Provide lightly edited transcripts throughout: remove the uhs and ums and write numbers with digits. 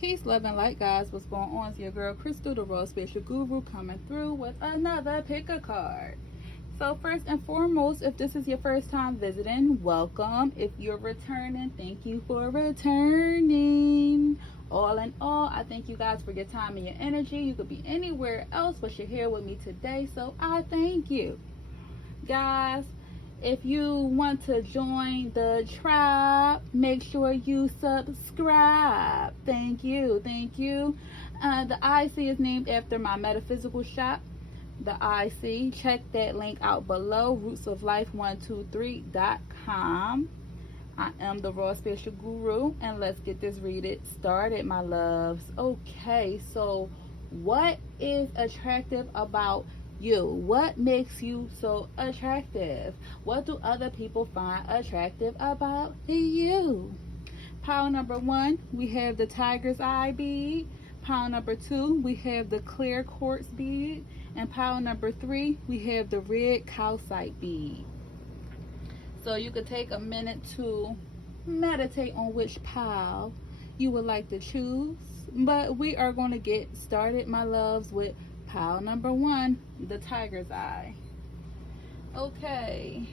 Peace, love, and light, guys. What's going on? It's your girl Crystal, the Raw Spiritual Guru, coming through with another pick a card. So first and foremost, if this is your first time visiting, welcome. If you're returning, thank you for returning. All in all, I thank you guys for your time and your energy. You could be anywhere else, but you're here with me today, so I thank you. Guys, if you want to join the tribe, make sure you subscribe. Thank you. The IC is named after my metaphysical shop, the IC. Check that link out below, rootsoflife123.com. I am the Raw Spiritual Guru, and let's get this reading started, my loves. Okay, so what is attractive about you? What makes you so attractive? What do other people find attractive about you? Pile number 1, we have the tiger's eye bead. Pile number 2, we have the clear quartz bead. And pile number 3, we have the red calcite bead. So you could take a minute to meditate on which pile you would like to choose. But we are going to get started, my loves, with pile number 1, the tiger's eye. Okay,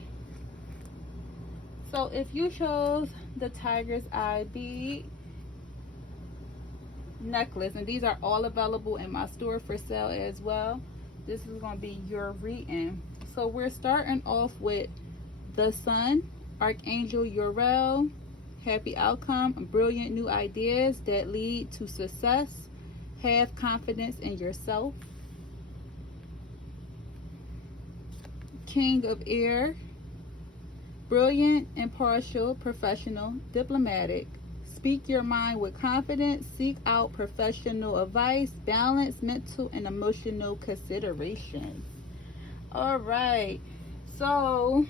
so if you chose the tiger's eye bead necklace, and these are all available in my store for sale as well, this is going to be your reading. So we're starting off with the sun, Archangel Uriel, happy outcome, brilliant new ideas that lead to success, have confidence in yourself. King of Air, brilliant, impartial, professional, diplomatic. Speak your mind with confidence. Seek out professional advice. Balance mental and emotional considerations. All right. So,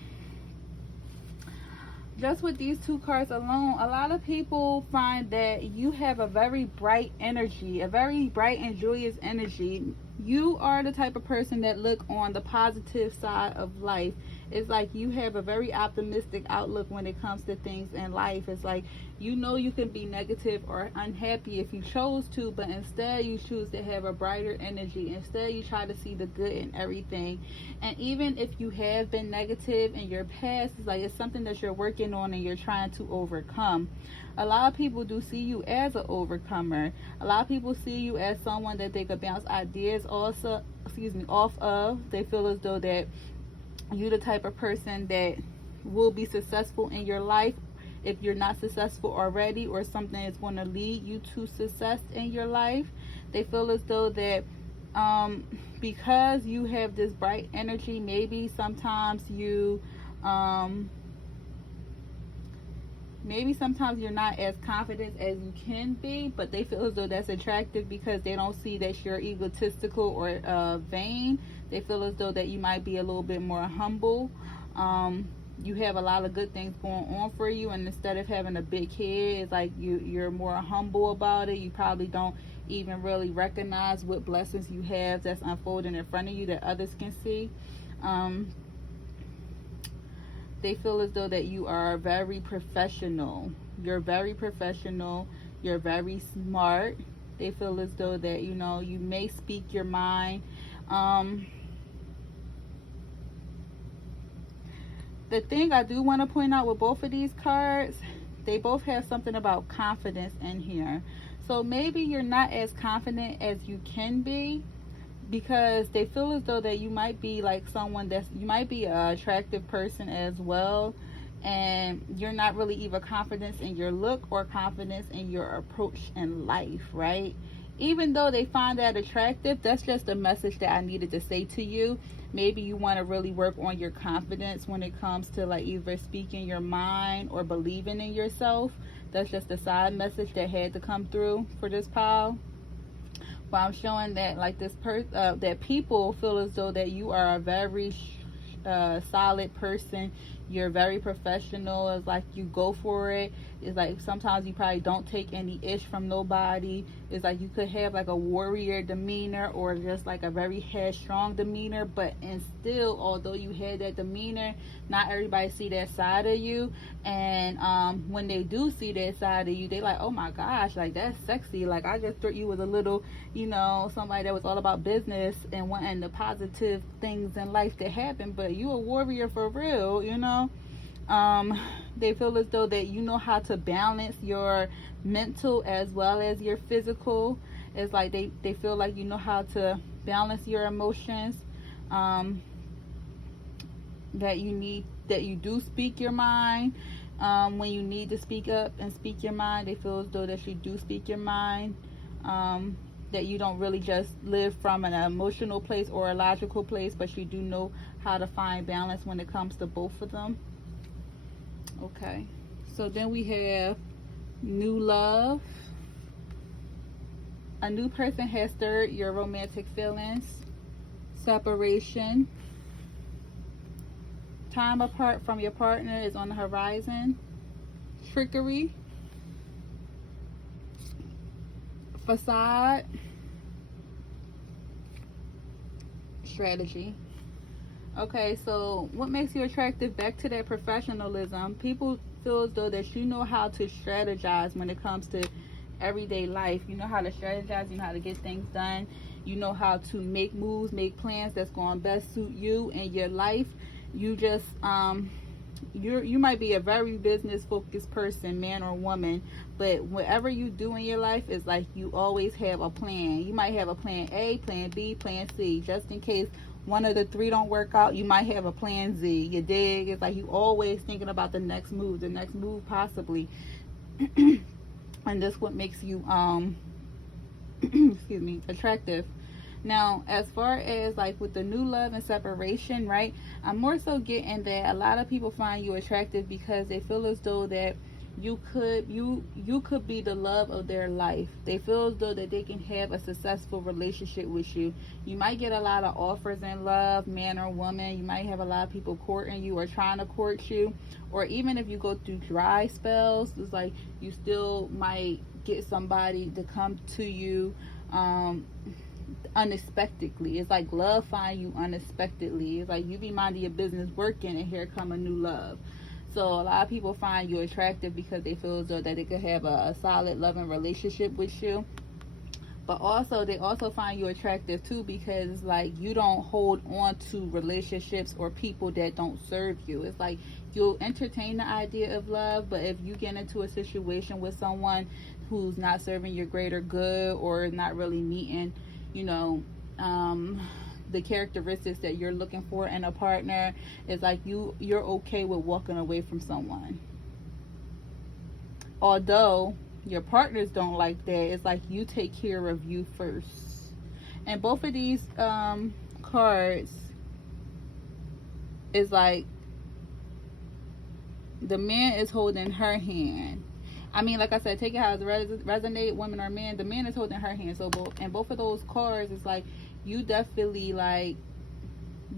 just with these 2 cards alone, a lot of people find that you have a very bright energy, a very bright and joyous energy. You are the type of person that look on the positive side of life. It's like you have a very optimistic outlook when it comes to things in life. It's like, you know, you can be negative or unhappy if you chose to, but instead you choose to have a brighter energy. Instead you try to see the good in everything. And even if you have been negative in your past, it's like it's something that you're working on and you're trying to overcome. A lot of people do see you as an overcomer. A lot of people see you as someone that they could bounce ideas off of. They feel as though that you're the type of person that will be successful in your life if you're not successful already, or something is going to lead you to success in your life. They feel as though that because you have this bright energy, maybe sometimes you're not as confident as you can be, but they feel as though that's attractive because they don't see that you're egotistical or vain. They feel as though that you might be a little bit more humble. You have a lot of good things going on for you, and instead of having a big head, it's like you're more humble about it. You probably don't even really recognize what blessings you have that's unfolding in front of you that others can see. They feel as though that you are very professional. You're very professional. You're very smart. They feel as though that, you know, you may speak your mind. The thing I do want to point out with both of these cards, they both have something about confidence in here. So maybe you're not as confident as you can be, because they feel as though that you might be like someone you might be an attractive person as well, and you're not really either confident in your look or confidence in your approach in life, right? Even though they find that attractive, that's just a message that I needed to say to you. Maybe you want to really work on your confidence when it comes to like either speaking your mind or believing in yourself. That's just a side message that had to come through for this pile. But I'm showing that like that people feel as though that you are a very solid person. You're very professional. It's like you go for it. It's like sometimes you probably don't take any ish from nobody. It's like you could have like a warrior demeanor or just like a very headstrong demeanor, but and still, although you had that demeanor, not everybody see that side of you. And when they do see that side of you, they like, oh my gosh, like that's sexy. Like I just thought you was a little, you know, somebody that was all about business and wanting the positive things in life to happen, but you a warrior for real, you know. They feel as though that you know how to balance your mental as well as your physical. It's like they feel like you know how to balance your emotions, that you do speak your mind when you need to speak up and speak your mind. They feel as though that you do speak your mind, that you don't really just live from an emotional place or a logical place, but you do know how to find balance when it comes to both of them. Okay, so then we have new love. A new person has stirred your romantic feelings. Separation. Time apart from your partner is on the horizon. Trickery. Facade. Strategy. Okay, so what makes you attractive? Back to that professionalism. People feel as though that you know how to strategize when it comes to everyday life. You know how to strategize, you know how to get things done, you know how to make moves, make plans that's going to best suit you and your life. You just you might be a very business focused person, man or woman, but whatever you do in your life is like you always have a plan. You might have a plan A, plan B, plan C, just in case one of the three don't work out. You might have a plan Z. You dig? It's like you always thinking about the next move possibly. And that's what makes you excuse me, attractive. Now, as far as like with the new love and separation, right, I'm more so getting that a lot of people find you attractive because they feel as though that you could be the love of their life. They feel as though that they can have a successful relationship with you. You might get a lot of offers in love, man or woman. You might have a lot of people courting you or trying to court you, or even if you go through dry spells, it's like you still might get somebody to come to you unexpectedly. It's like love find you unexpectedly. It's like you be minding your business working and here come a new love. So a lot of people find you attractive because they feel as though that they could have a solid loving relationship with you. But also they also find you attractive too because it's like you don't hold on to relationships or people that don't serve you. It's like you'll entertain the idea of love, but if you get into a situation with someone who's not serving your greater good or not really meeting, you know, the characteristics that you're looking for in a partner, is like you're okay with walking away from someone. Although your partners don't like that, it's like you take care of you first. And both of these cards is like the man is holding her hand. I mean, like I said, take it how it resonate, women or men. The man is holding her hand. So both of those cards, it's like you definitely like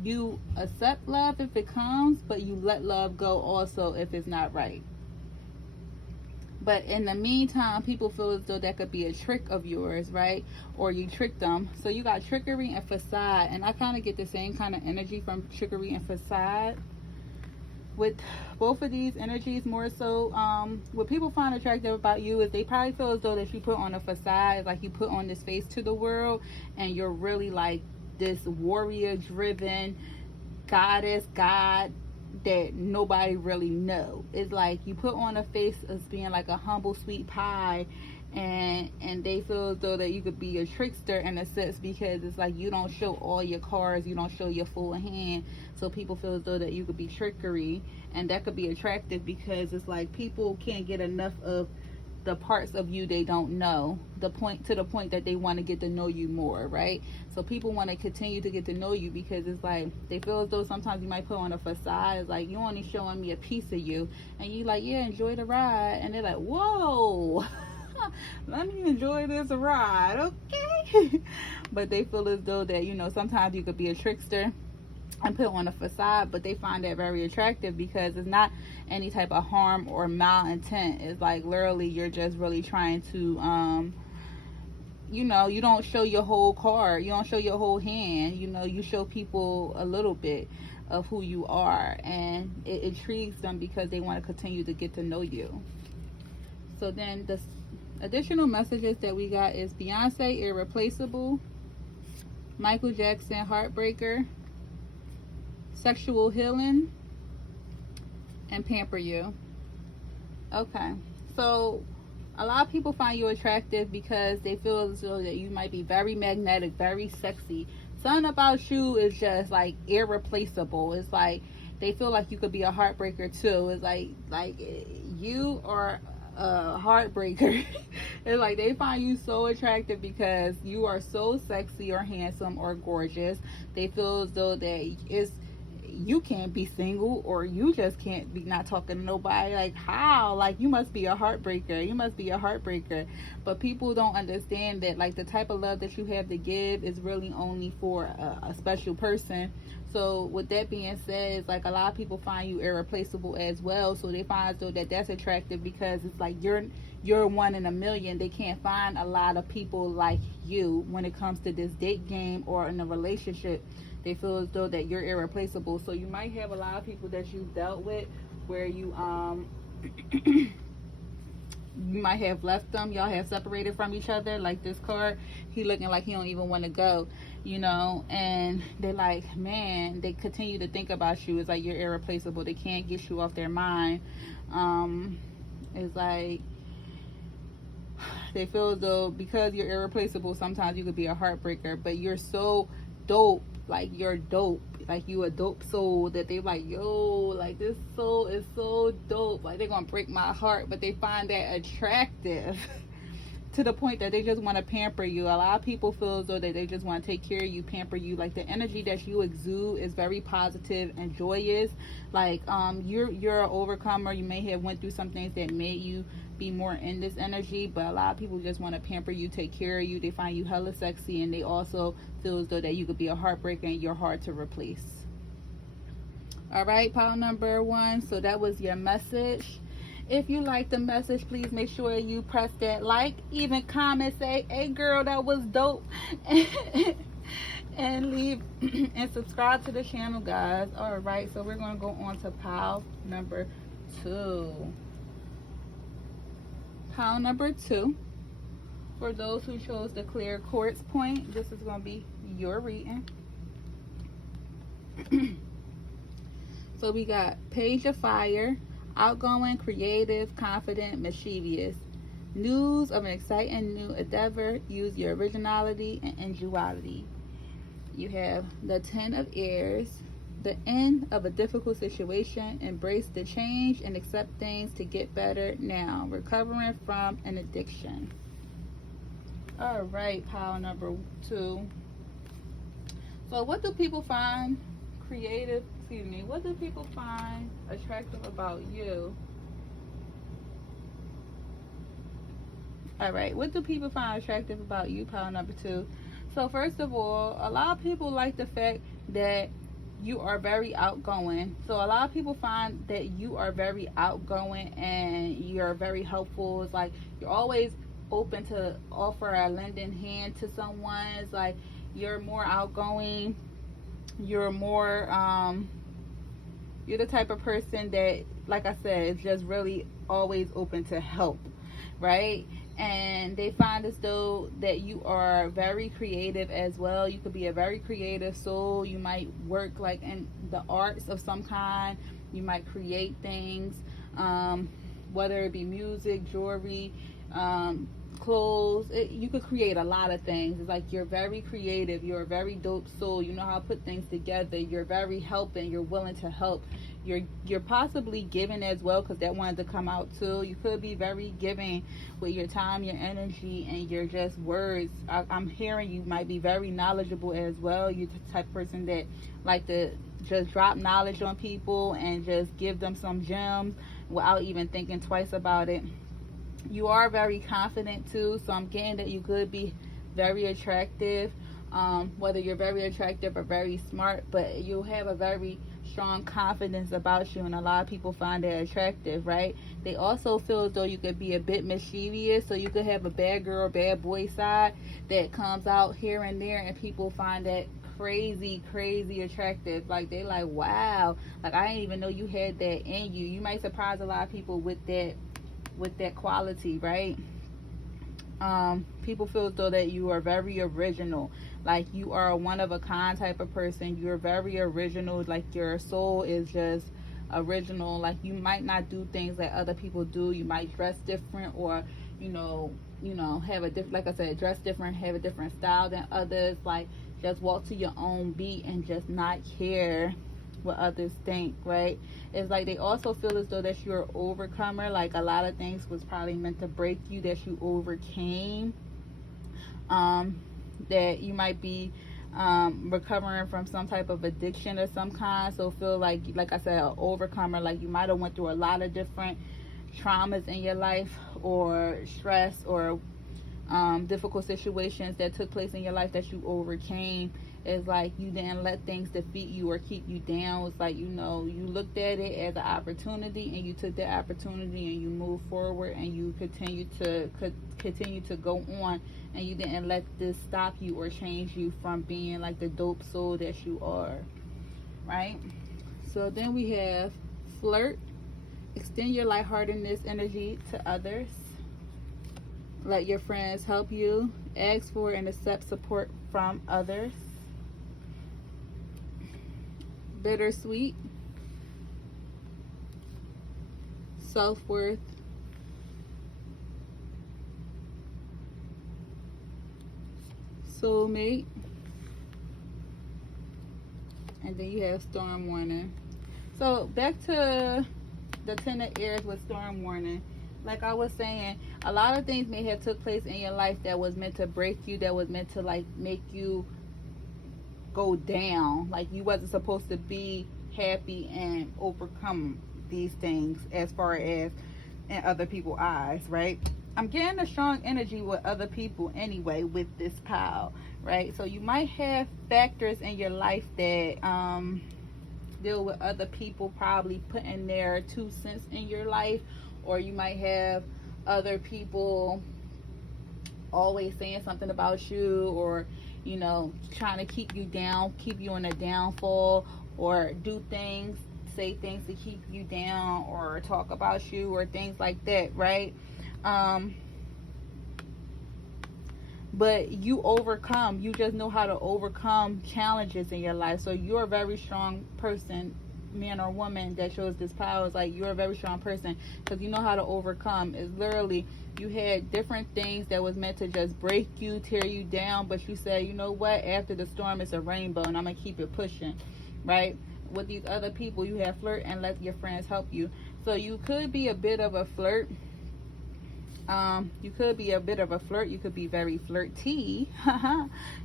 you accept love if it comes, but you let love go also if it's not right. But in the meantime, people feel as though that could be a trick of yours, right? Or you tricked them. So you got trickery and facade, and I kind of get the same kind of energy from trickery and facade. With both of these energies, more so, what people find attractive about you is they probably feel as though that you put on a facade, like you put on this face to the world, and you're really like this warrior-driven goddess, god that nobody really know. It's like you put on a face as being like a humble sweet pie, and they feel as though that you could be a trickster in a sense because it's like you don't show all your cards, you don't show your full hand, so people feel as though that you could be trickery, and that could be attractive because it's like people can't get enough of the parts of you they don't know, to the point that they want to get to know you more, right? So people want to continue to get to know you because it's like they feel as though sometimes you might put on a facade. It's like, you only showing me a piece of you, and you like, yeah, enjoy the ride, and they're like, whoa, let me enjoy this ride, okay? But they feel as though that, you know, sometimes you could be a trickster, and put on a facade, but they find that very attractive because it's not any type of harm or malintent. It's like literally you're just really trying to you know, you don't show your whole card, you don't show your whole hand, you know, you show people a little bit of who you are, and it intrigues them because they want to continue to get to know you. So then the additional messages that we got is Beyonce, irreplaceable, Michael Jackson, heartbreaker, sexual healing, and pamper you. Okay, so a lot of people find you attractive because they feel as though that you might be very magnetic, very sexy. Something about you is just like irreplaceable. It's like they feel like you could be a heartbreaker too. It's like you are a heartbreaker. It's like they find you so attractive because you are so sexy or handsome or gorgeous. They feel as though that you can't be single, or you just can't be not talking to nobody. Like, how? Like, you must be a heartbreaker. You must be a heartbreaker. But people don't understand that, like, the type of love that you have to give is really only for a special person. So with that being said, it's like a lot of people find you irreplaceable as well. So they find though that that's attractive because it's like you're one in a million. They can't find a lot of people like you when it comes to this date game or in a relationship. They feel as though that you're irreplaceable. So you might have a lot of people that you've dealt with where you you might have left them. Y'all have separated from each other. Like this card, he looking like he don't even want to go, you know, and they're like, man, they continue to think about you. It's like you're irreplaceable. They can't get you off their mind. It's like they feel as though because you're irreplaceable, sometimes you could be a heartbreaker, but you're so dope. Like, you're dope. Like, you a dope soul that they like, yo, like, this soul is so dope. Like, they're gonna break my heart, but they find that attractive to the point that they just want to pamper you. A lot of people feel as though that they just want to take care of you, pamper you. Like, the energy that you exude is very positive and joyous. Like, you're an overcomer. You may have went through some things that made you be more in this energy, but a lot of people just want to pamper you, take care of you. They find you hella sexy, and they also feel as though that you could be a heartbreaker and you're hard to replace. All right, pile number 1. So that was your message. If you like the message, please make sure you press that like, even comment, say, hey girl, that was dope, and leave and subscribe to the channel, guys. All right, so we're going to go on to pile number 2. Pile number 2, for those who chose the clear quartz point, this is going to be your reading. So we got Page of Fire, outgoing, creative, confident, mischievous. News of an exciting new endeavor. Use your originality and ingenuity. You have the 10 of Airs, the end of a difficult situation. Embrace the change and accept things to get better now. Recovering from an addiction. All right, pile number 2. So what do people find what do people find attractive about you? All right, what do people find attractive about you, pile number 2? So first of all, a lot of people like the fact that you are very outgoing. So a lot of people find that you are very outgoing and you're very helpful. It's like you're always open to offer a lending hand to someone. It's like you're more outgoing. You're more you're the type of person that, like I said, is just really always open to help, right? And they find as though that you are very creative as well. You could be a very creative soul. You might work like in the arts of some kind. You might create things, whether it be music, jewelry, clothes. You could create a lot of things. It's like you're very creative. You're a very dope soul. You know how to put things together. You're very helping. You're willing to help. You're possibly giving as well, because that wanted to come out too. You could be very giving with your time, your energy, and your just words. I'm hearing you might be very knowledgeable as well. You're the type of person that like to just drop knowledge on people and just give them some gems without even thinking twice about it. You are very confident too, so I'm getting that you could be very attractive. whether you're very attractive or very smart, but you have a very strong confidence about you, and a lot of people find that attractive, right? They also feel as though you could be a bit mischievous, so you could have a bad girl, bad boy side that comes out here and there, and people find that crazy attractive. Like, they like, wow, like, I didn't even know you had that in you. You might surprise a lot of people with that quality, right? People feel as though that you are very original, like you are a one of a kind type of person. You're very original, like your soul is just original. Like, you might not do things that other people do. You might dress different, or have a different, like I said, dress different, have a different style than others. Like, just walk to your own beat and just not care what others think, right? It's like they also feel as though that you're an overcomer. Like, a lot of things was probably meant to break you that you overcame. That you might be recovering from some type of addiction of some kind. So feel like I said, an overcomer. Like, you might have went through a lot of different traumas in your life, or stress, or difficult situations that took place in your life that you overcame. It's like you didn't let things defeat you or keep you down. It's like, you looked at it as an opportunity, and you took that opportunity and you moved forward, and you continue to go on, and you didn't let this stop you or change you from being like the dope soul that you are, right? So then we have flirt. Extend your lightheartedness energy to others. Let your friends help you. Ask for and accept support from others. Bittersweet. Self-worth. Soulmate. And then you have storm warning. So back to the 10 of Aries with storm warning. Like I was saying, a lot of things may have took place in your life that was meant to break you, that was meant to like make you go down. Like, you wasn't supposed to be happy and overcome these things as far as in other people's eyes, right? I'm getting a strong energy with other people anyway with this pile, right? So you might have factors in your life that deal with other people probably putting their 2 cents in your life, or you might have other people always saying something about you, or trying to keep you down, keep you in a downfall, or say things to keep you down, or talk about you, or things like that, right? But you just know how to overcome challenges in your life. So you're a very strong person, man or woman, that shows this power. Is like, you're a very strong person because you know how to overcome. It's literally, you had different things that was meant to just break you, tear you down, but you said, you know what, after the storm it's a rainbow, and I'm gonna keep it pushing, right? With these other people, you have flirt and let your friends help you. So you could be a bit of a flirt. You could be a bit of a flirt. You could be very flirty.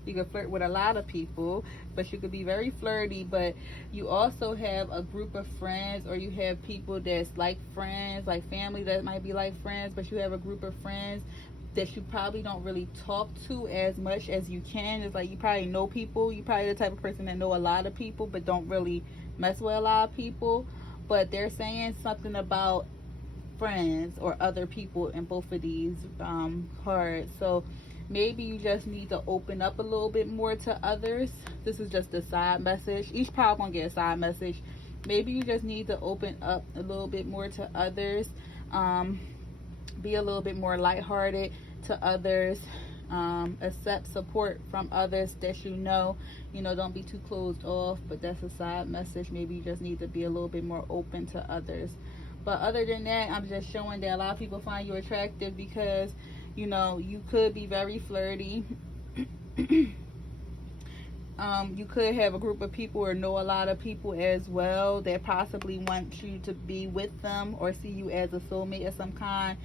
You could flirt with a lot of people, but you could be very flirty. But you also have a group of friends, or you have people that's like friends, like family that might be like friends, but you have a group of friends that you probably don't really talk to as much as you can. It's like, you probably know people. You probably the type of person that know a lot of people, but don't really mess with a lot of people. But they're saying something about friends or other people in both of these cards. So maybe you just need to open up a little bit more to others. This is just a side message. Each pile gonna get a side message. Maybe you just need to open up a little bit more to others. Be a little bit more lighthearted to others. Accept support from others that don't be too closed off. But that's a side message. Maybe you just need to be a little bit more open to others. But other than that, I'm just showing that a lot of people find you attractive because, you could be very flirty. You could have a group of people or know a lot of people as well that possibly want you to be with them or see you as a soulmate of some kind.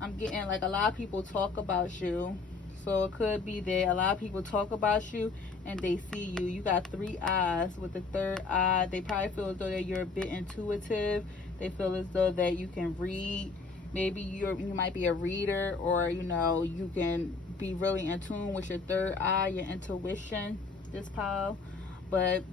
I'm getting like a lot of people talk about you. So it could be that a lot of people talk about you and they see you. You got 3 eyes. With the third eye, they probably feel as though that you're a bit intuitive. They feel as though that you can read Maybe you might be a reader, or you can be really in tune with your third eye, your intuition, this pile. But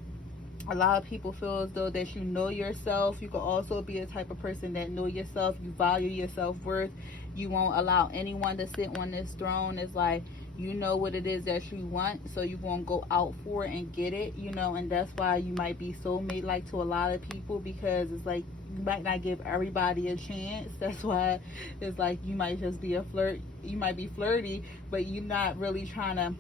a lot of people feel as though that you know yourself. You could also be a type of person that know yourself. You value your self-worth. You won't allow anyone to sit on this throne. It's like, you know what it is that you want, so you're going to go out for it and get it, and that's why you might be soulmate like to a lot of people, because it's like you might not give everybody a chance. That's why it's like you might just be a flirt. You might be flirty, but you're not really trying to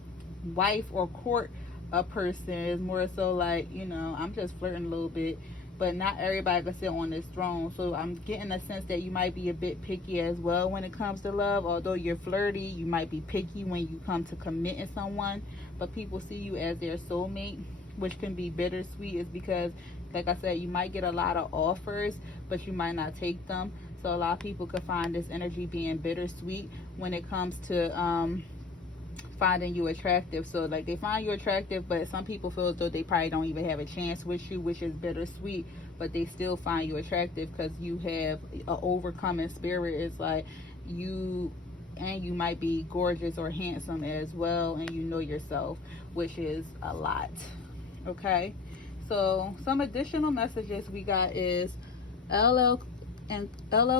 wife or court a person. It's more so like, I'm just flirting a little bit, but not everybody can sit on this throne. So I'm getting a sense that you might be a bit picky as well when it comes to love. Although you're flirty, you might be picky when you come to committing someone, but people see you as their soulmate, which can be bittersweet. Is because, like I said, you might get a lot of offers, but you might not take them. So a lot of people could find this energy being bittersweet when it comes to finding you attractive. So like, they find you attractive, but some people feel as though they probably don't even have a chance with you, which is bittersweet, but they still find you attractive because you have an overcoming spirit. It's like you might be gorgeous or handsome as well, and you know yourself, which is a lot. Okay, so some additional messages we got is LL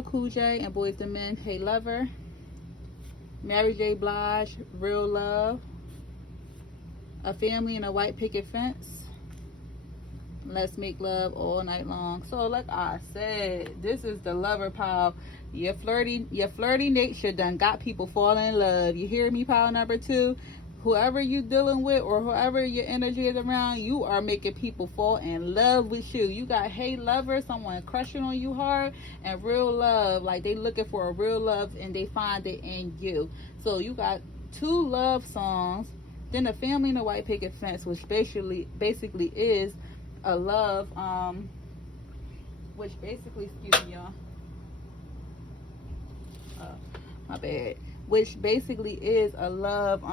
Cool J and Boyz II Men, Hey Lover. Mary J. Blige, Real Love. A Family in a White Picket Fence. Let's Make Love All Night Long. So like I said, this is the lover pile. Your flirty nature done got people falling in love. You hear me, pile number 2? Whoever you dealing with, or whoever your energy is around, you are making people fall in love with you. You got Hey Lover, someone crushing on you hard, and Real Love, like they looking for a real love and they find it in you. So you got 2 love songs. Then A Family in a White Picket Fence, which basically is a love, which basically, excuse me, y'all. My bad. Which basically is a love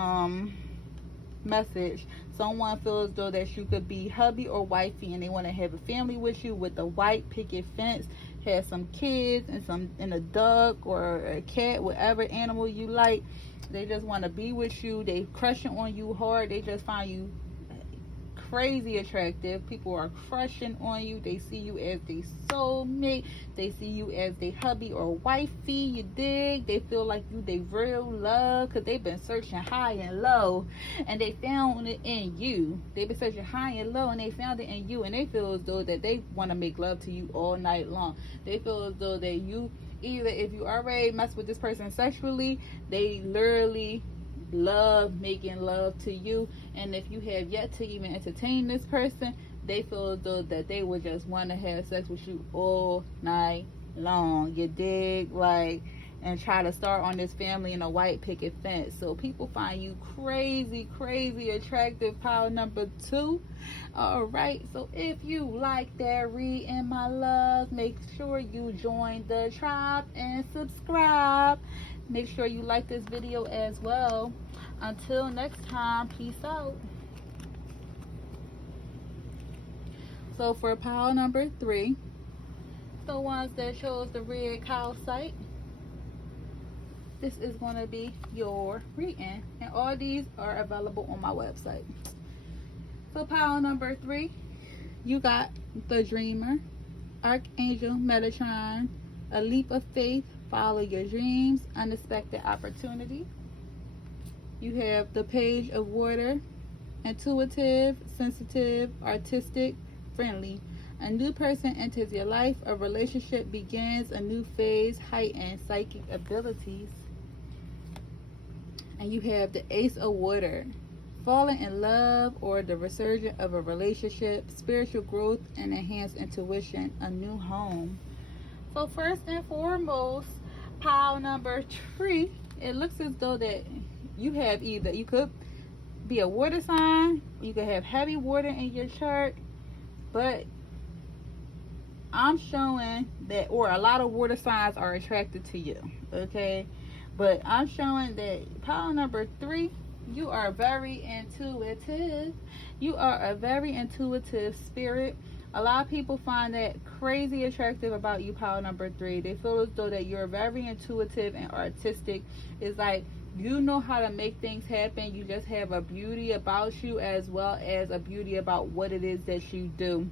message. Someone feels though that you could be hubby or wifey, and they want to have a family with you with a white picket fence, have some kids and a duck or a cat, whatever animal you like. They just want to be with you. They crushing on you hard. They just find you crazy attractive. People are crushing on you. They see you as their soulmate. They see you as their hubby or wifey. You dig? They feel like you they real love, because they've been searching high and low and they found it in you. They've been searching high and low and they found it in you, and they feel as though that they want to make love to you all night long. They feel as though that you, either if you already mess with this person sexually, they literally love making love to you, and if you have yet to even entertain this person, they feel as though that they would just want to have sex with you all night long. You dig? Like, and try to start on this family in a white picket fence. So people find you crazy attractive, pile number 2. All right, so if you like that reading, my love, make sure you join the tribe and subscribe. Make sure you like this video as well. Until next time, peace out. So for pile number 3, the ones that chose the Red Calcite, this is going to be your reading, and all these are available on my website. So pile number 3, you got the Dreamer, Archangel Metatron, A Leap of Faith, Follow Your Dreams, Unexpected Opportunity. You have the Page of Water, Intuitive, Sensitive, Artistic, Friendly. A new person enters your life. A relationship begins. A new phase, heightened psychic abilities. And you have the Ace of Water, falling in love or the resurgence of a relationship, spiritual growth and enhanced intuition, a new home. So first and foremost, pile number 3, it looks as though that you have either, you could be a water sign, you could have heavy water in your chart, but I'm showing that, or a lot of water signs are attracted to you, okay? But I'm showing that pile number 3, you are very intuitive. You are a very intuitive spirit, A lot of people find that crazy attractive about you, pile number 3. They feel as though that you're very intuitive and artistic. It's like you know how to make things happen. You just have a beauty about you, as well as a beauty about what it is that you do.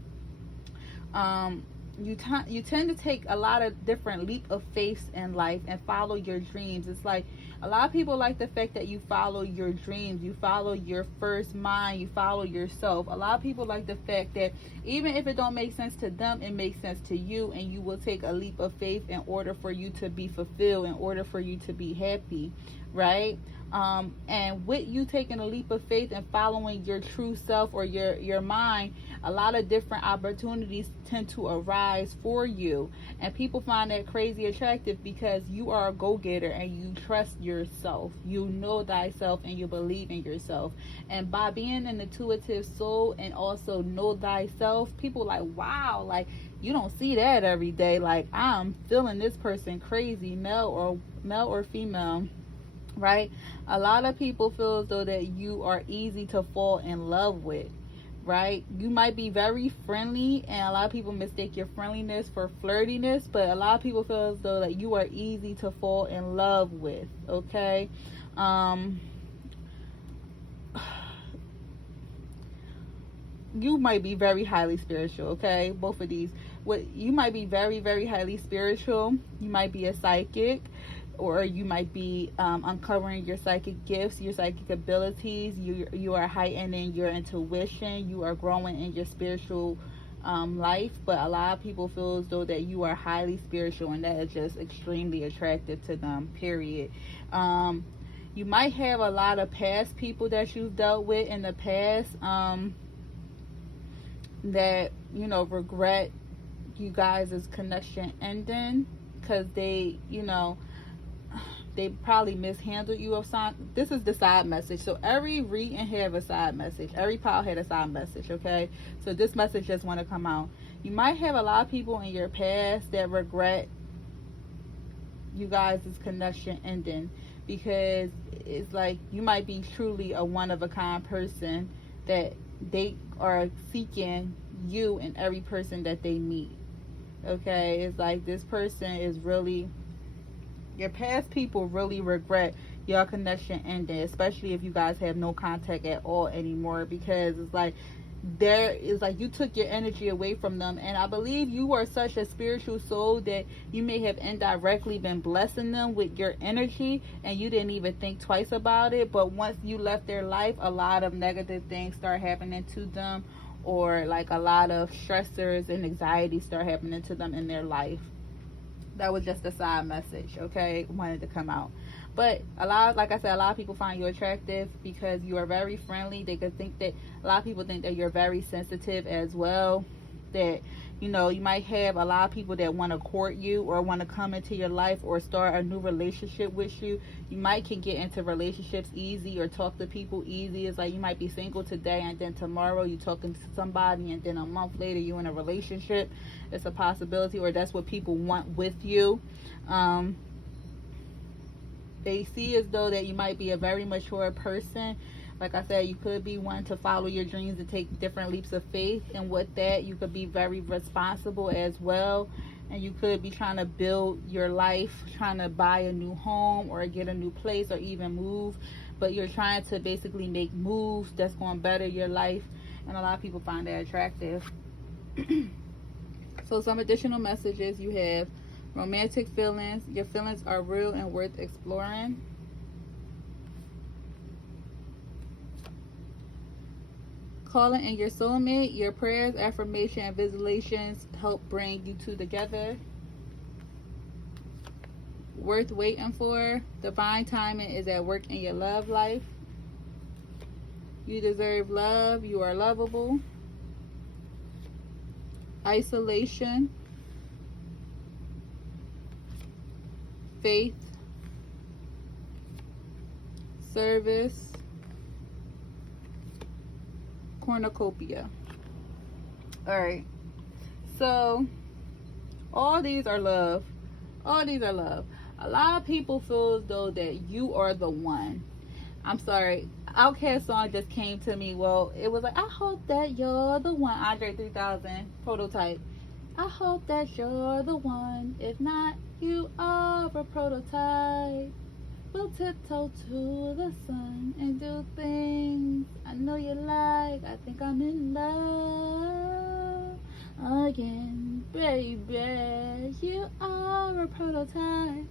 You tend to take a lot of different leap of faith in life and follow your dreams. It's like a lot of people like the fact that you follow your dreams, you follow your first mind, you follow yourself. A lot of people like the fact that even if it don't make sense to them, it makes sense to you, and you will take a leap of faith in order for you to be fulfilled, in order for you to be happy, right? And with you taking a leap of faith and following your true self or your mind, a lot of different opportunities tend to arise for you, and people find that crazy attractive because you are a go-getter and you trust yourself. You know thyself and you believe in yourself, and by being an intuitive soul and also know thyself, people like, wow, like you don't see that every day. Like, I'm feeling this person crazy, male or female, right? A lot of people feel as though that you are easy to fall in love with, right? You might be very friendly, and a lot of people mistake your friendliness for flirtiness, but a lot of people feel as though that you are easy to fall in love with, okay? You might be very highly spiritual, okay? Both of these. You might be very, very highly spiritual. You might be a psychic, or you might be uncovering your psychic gifts, your psychic abilities. You are heightening your intuition. You are growing in your spiritual life. But a lot of people feel as though that you are highly spiritual, and that is just extremely attractive to them, period. You might have a lot of past people that you've dealt with in the past that, you know, regret you guys' connection ending because they, you know, they probably mishandled you of something. This is the side message. So every reading have a side message. Every pile had a side message, okay? So this message just want to come out. You might have a lot of people in your past that regret you guys' connection ending, because it's like you might be truly a one-of-a-kind person that they are seeking you in every person that they meet, okay? It's like this person is really, your past people really regret your connection ending, especially if you guys have no contact at all anymore, because it's like you took your energy away from them. And I believe you are such a spiritual soul that you may have indirectly been blessing them with your energy, and you didn't even think twice about it. But once you left their life, a lot of negative things start happening to them, or like a lot of stressors and anxiety start happening to them in their life. That was just a side message, okay? Wanted to come out. But like I said, a lot of people find you attractive because you are very friendly. They could think that, a lot of people think that you're very sensitive as well. That, you know, you might have a lot of people that want to court you or want to come into your life or start a new relationship with you. You might can get into relationships easy or talk to people easy. It's like you might be single today, and then tomorrow you talking to somebody, and then a month later you in a relationship. It's a possibility, or that's what people want with you. They see as though that you might be a very mature person. Like I said, you could be one to follow your dreams and take different leaps of faith. And with that, you could be very responsible as well. And you could be trying to build your life, trying to buy a new home or get a new place or even move. But you're trying to basically make moves that's going to better your life. And a lot of people find that attractive. So some additional messages you have. Romantic feelings. Your feelings are real and worth exploring. Calling in your soulmate. Your prayers, affirmation, and visualizations help bring you two together. Worth waiting for. Divine timing is at work in your love life. You deserve love. You are lovable. Isolation. Faith. Service. Cornucopia. Alright. So, all these are love. All these are love. A lot of people feel as though that you are the one. I'm sorry. Outkast song just came to me. Well, it was like, I hope that you're the one. Andre 3000 prototype. I hope that you're the one. If not, you are a prototype. We'll tiptoe to the sun and do things I know you like. I think I'm in love again, baby. You are a prototype.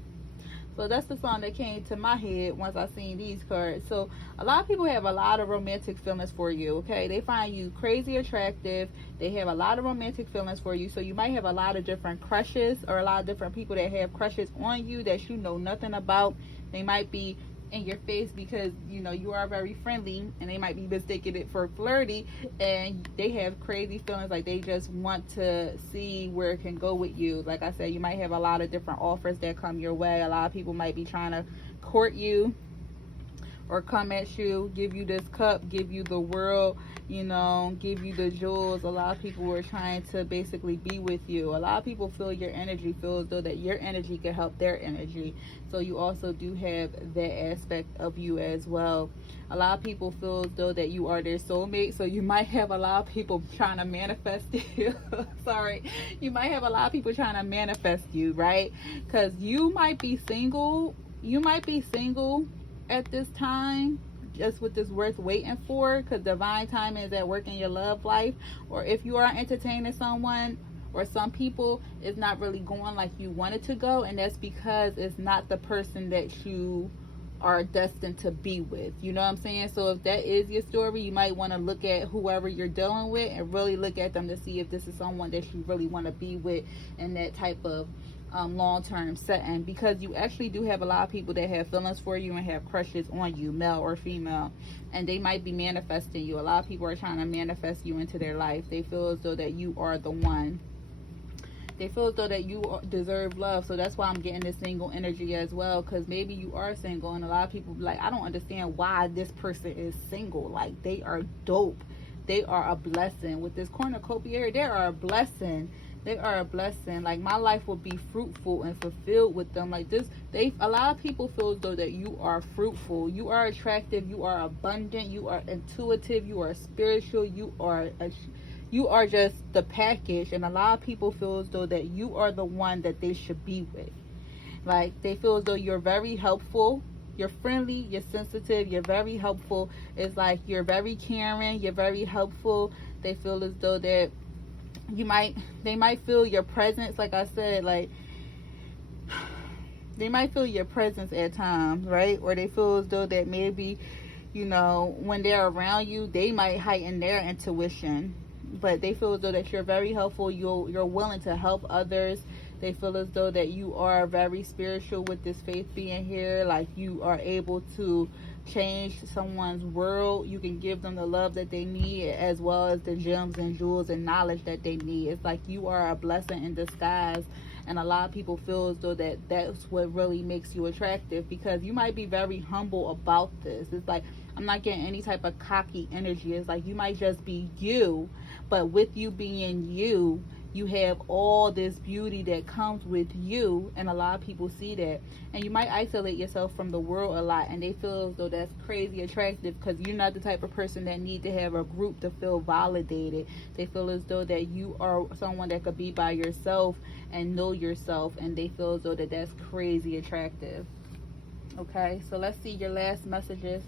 So that's the song that came to my head once I seen these cards. So a lot of people have a lot of romantic feelings for you, okay? They find you crazy attractive. They have a lot of romantic feelings for you. So you might have a lot of different crushes, or a lot of different people that have crushes on you that you know nothing about. They might be in your face because, you know, you are very friendly, and they might be mistaking it for flirty, and they have crazy feelings, like they just want to see where it can go with you. Like I said, you might have a lot of different offers that come your way. A lot of people might be trying to court you or come at you, give you this cup, give you the world, you know, give you the jewels. A lot of people are trying to basically be with you. A lot of people feel your energy, feel as though that your energy can help their energy. So you also do have that aspect of you as well. A lot of people feel as though that you are their soulmate. So you might have a lot of people trying to manifest you. Sorry. You might have a lot of people trying to manifest you, right? Because you might be single. You might be single at this time, just with this worth waiting for, because divine timing is at work in your love life. Or if you are entertaining someone or some people, it's not really going like you want it to go, and that's because it's not the person that you are destined to be with. You know what I'm saying? So if that is your story, you might want to look at whoever you're dealing with and really look at them to see if this is someone that you really want to be with in that type of long-term setting, because you actually do have a lot of people that have feelings for you and have crushes on you, male or female, and they might be manifesting you. A lot of people are trying to manifest you into their life. They feel as though that you are the one. They feel as though that you deserve love. So that's why I'm getting this single energy as well, because maybe you are single, and a lot of people be like, I don't understand why this person is single. Like, they are dope. They are a blessing. With this cornucopia, they are a blessing. They are a blessing. Like, my life will be fruitful and fulfilled with them. Like this, a lot of people feel as though that you are fruitful. You are attractive. You are abundant. You are intuitive. You are spiritual. You are just the package. And a lot of people feel as though that you are the one that they should be with. Like, they feel as though you're very helpful. You're friendly. You're sensitive. You're very helpful. It's like you're very caring. You're very helpful. They feel as though that they might feel your presence. Like I said, like, they might feel your presence at times, right? Or they feel as though that maybe, you know, when they're around you, they might heighten their intuition. But they feel as though that you're very helpful. You're willing to help others. They feel as though that you are very spiritual with this faith being here. Like, you are able to change someone's world. You can give them the love that they need, as well as the gems and jewels and knowledge that they need. It's like you are a blessing in disguise. And a lot of people feel as though that that's what really makes you attractive, because you might be very humble about this. It's like, I'm not getting any type of cocky energy. It's like you might just be you, but with you being you, you have all this beauty that comes with you, and a lot of people see that. And you might isolate yourself from the world a lot, and they feel as though that's crazy attractive, because you're not the type of person that need to have a group to feel validated. They feel as though that you are someone that could be by yourself and know yourself, and they feel as though that that's crazy attractive. Okay, so let's see your last messages.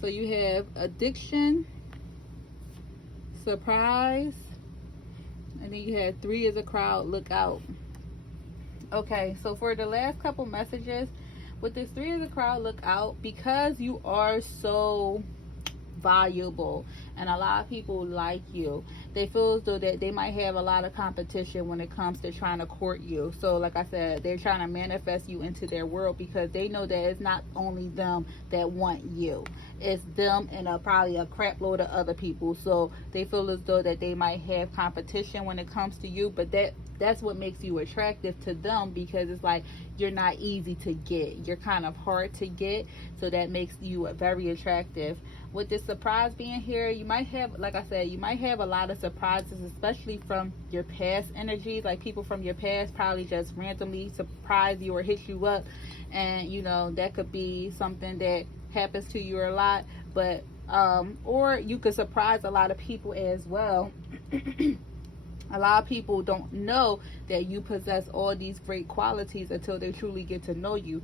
So you have addiction, surprise, and then you had 3 as a crowd, look out. Okay, so for the last couple messages, with this 3 as a crowd, look out, because you are so valuable and a lot of people like you. They feel as though that they might have a lot of competition when it comes to trying to court you. So like I said, they're trying to manifest you into their world, because they know that it's not only them that want you. It's them and probably a crap load of other people. So they feel as though that they might have competition when it comes to you, but that's what makes you attractive to them, because it's like you're not easy to get. You're kind of hard to get, so that makes you very attractive. With this surprise being here, you might have, like I said, you might have a lot of surprises, especially from your past energies. Like, people from your past probably just randomly surprise you or hit you up, and you know, that could be something that happens to you a lot. But or you could surprise a lot of people as well. A lot of people don't know that you possess all these great qualities until they truly get to know you.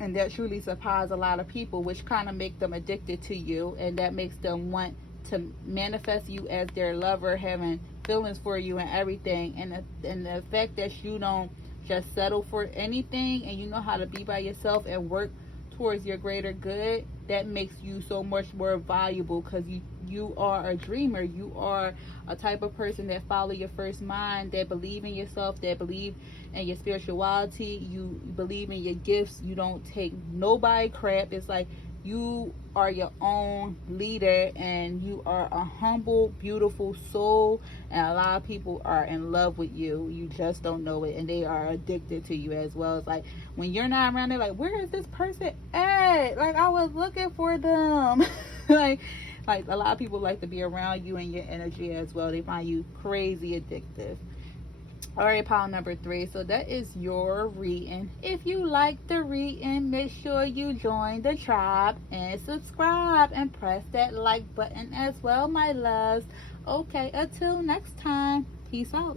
And that truly surprises a lot of people, which kind of make them addicted to you. And that makes them want to manifest you as their lover, having feelings for you and everything. And the fact that you don't just settle for anything, and you know how to be by yourself and work towards your greater good, that makes you so much more valuable, because you are a dreamer. You are a type of person that follow your first mind, that believe in yourself, that believe in your spirituality, you believe in your gifts. You don't take nobody crap. It's like you are your own leader, and you are a humble, beautiful soul, and a lot of people are in love with you. You just don't know it, and they are addicted to you as well. It's like when you're not around, they're like, where is this person at? Like, I was looking for them. like a lot of people like to be around you and your energy as well. They find you crazy addictive. All right, pile number 3. So that is your reading. If you like the reading, make sure you join the tribe and subscribe and press that like button as well, my loves. Okay, until next time, peace out.